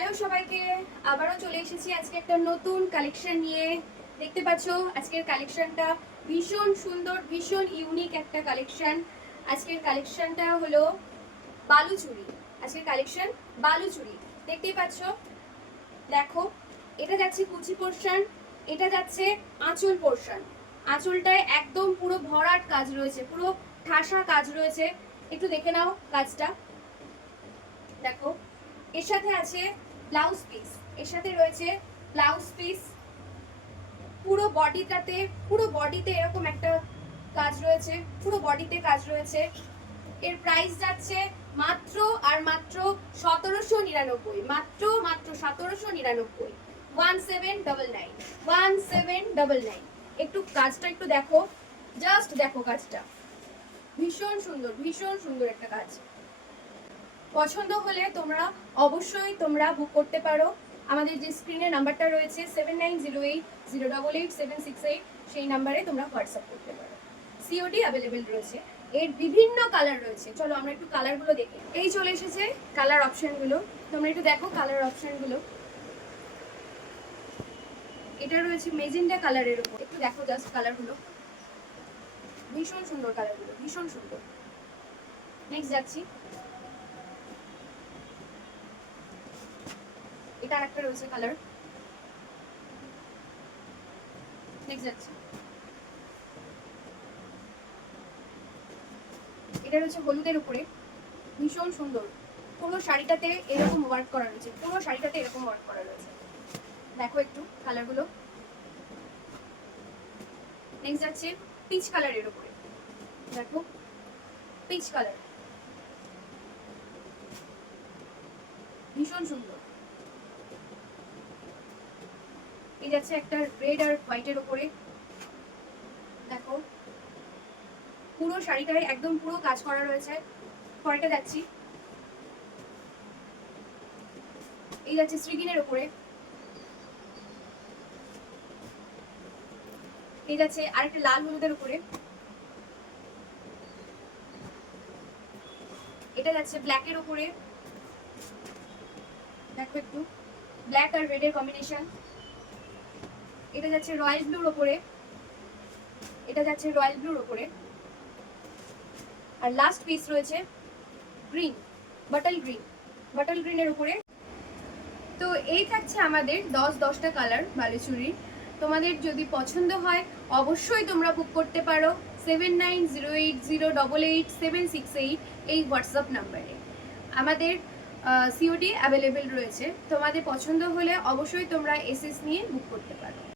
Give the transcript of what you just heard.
Hello সবাইকে, আবারও চলে এসেছি আজকে একটা নতুন কালেকশন নিয়ে। দেখতে পাচ্ছ আজকের কালেকশনটা ভীষণ সুন্দর, ভীষণ ইউনিক একটা কালেকশন। আজকের কালেকশনটা হলো বালুচুরি। আজকের কালেকশন বালুচুরি, দেখতেই পাচ্ছ। দেখো, এটা যাচ্ছে কুচি পোর্শন, এটা যাচ্ছে আঁচল পোর্শন। আঁচলটায় একদম পুরো ভরাট কাজ রয়েছে, পুরো ঠাসা কাজ রয়েছে। একটু দেখে নাও কাজটা, দেখো। এর সাথে আছে ব্লাউজ পিস, এর সাথে রয়েছে ব্লাউজ পিস। পুরো বডিতে এরকম একটা কাজ রয়েছে, পুরো বডিতে কাজ রয়েছে। এর প্রাইস যাচ্ছে মাত্র আর মাত্র 1799, মাত্র 1799, 1799, 1799। একটু কাজটা একটু দেখো, জাস্ট দেখো কাজটা, ভীষণ সুন্দর, ভীষণ সুন্দর একটা কাজ। পছন্দ হলে অবশ্যই তোমরা বুক করতে পারো। আমাদের যে স্ক্রিনে নাম্বারটা রয়েছে 7908088768, সেই নাম্বারে তোমরা হোয়াটসঅ্যাপ করতে পারো। সিওডি অ্যাভেলেবেল রয়েছে। এর বিভিন্ন কালার রয়েছে, চলো আমরা একটু কালারগুলো দেখি। এই চলে এসেছে কালার অপশনগুলো, তোমরা একটু দেখো কালার অপশনগুলো। এটা রয়েছে মেজেন্টা কালারের উপর, একটু দেখো জাস্ট কালারগুলো, ভীষণ সুন্দর কালারগুলো, ভীষণ সুন্দর। নেক্সট যাচ্ছি, এটা আরেকটা রয়েছে কালার। নেক্সট যাচ্ছে, এটা রয়েছে হলুদের উপরে, ভীষণ সুন্দর। পুরো শাড়িটাতে এরকম ওয়ার্ক করা রয়েছে, পুরো শাড়িটাতে এরকম ওয়ার্ক করা রয়েছে। দেখো একটু কালারগুলো। নেক্সট যাচ্ছে পিচ কালারের উপরে, দেখো পিচ কালার, ভীষণ সুন্দর। এই যাচ্ছে একটা রেড আর হোয়াইটের উপরে, দেখো পুরো শাড়িটায় একদম পুরো কাজ করা রয়েছে। পরেটা যাচ্ছি, এই যাচ্ছে শ্রীগিনের উপরে, এই যাচ্ছে আরেকটা লাল হলুদের উপরে, এটা যাচ্ছে ব্ল্যাকের উপরে, দেখো একটু ব্ল্যাক আর রেড এর কম্বিনেশন। এটা যাচ্ছে রয়্যাল ব্লুর উপরে, এটা যাচ্ছে রয়্যাল ব্লুর উপরে। আর লাস্ট পিস রয়েছে গ্রিন, বাটল গ্রিন, বাটল গ্রিনের উপরে। তো এই থাকছে আমাদের 10টা কালার বালুচুরির। তোমাদের যদি পছন্দ হয় অবশ্যই তোমরা বুক করতে পারো 7908088768 এই হোয়াটসঅ্যাপ নাম্বারে। আমাদের সিওডি অ্যাভেলেবেল রয়েছে, তোমাদের পছন্দ হলে অবশ্যই তোমরা এসএস নিয়ে বুক করতে পারো।